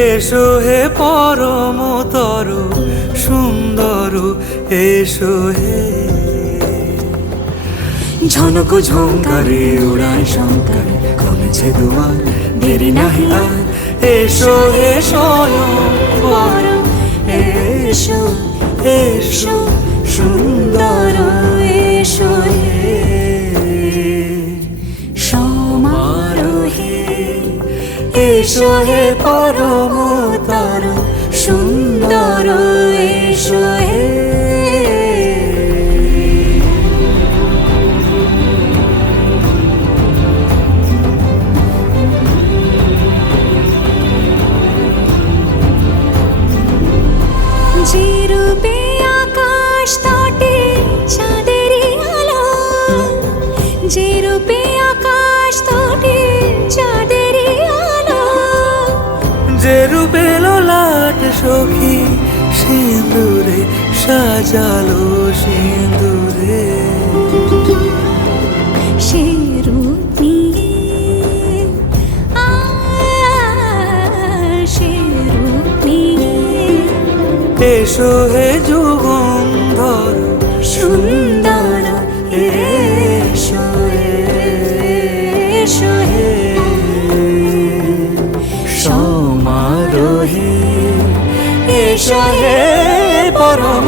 এসো হে পরমতর সুন্দর, এসো হে। ঝনক ঝঙ্কারে উড়ায় শঙ্কারে, খুলেছে দুয়ার, দেরি নাহি আর। এসো হে স্বয়ং পরম, এসো এসো সুন্দর, এসো হে সমারোহে। এসো হে পরমতর সুন্দর, এসো হে। যে রূপে আকাশ তটে চাঁদেরই আলো, যে রূপে আকাশ তটে চাঁদেরই আলো, যে রূপে ললাট সখী সিঁদুরে সাজালো সিঁদুরে। সে রূপ নিয়ে সে রূপ নিয়ে এসো হে যুগন্ধর সুন্দর, এসো এসো হে সমারোহে। এসো হে পরম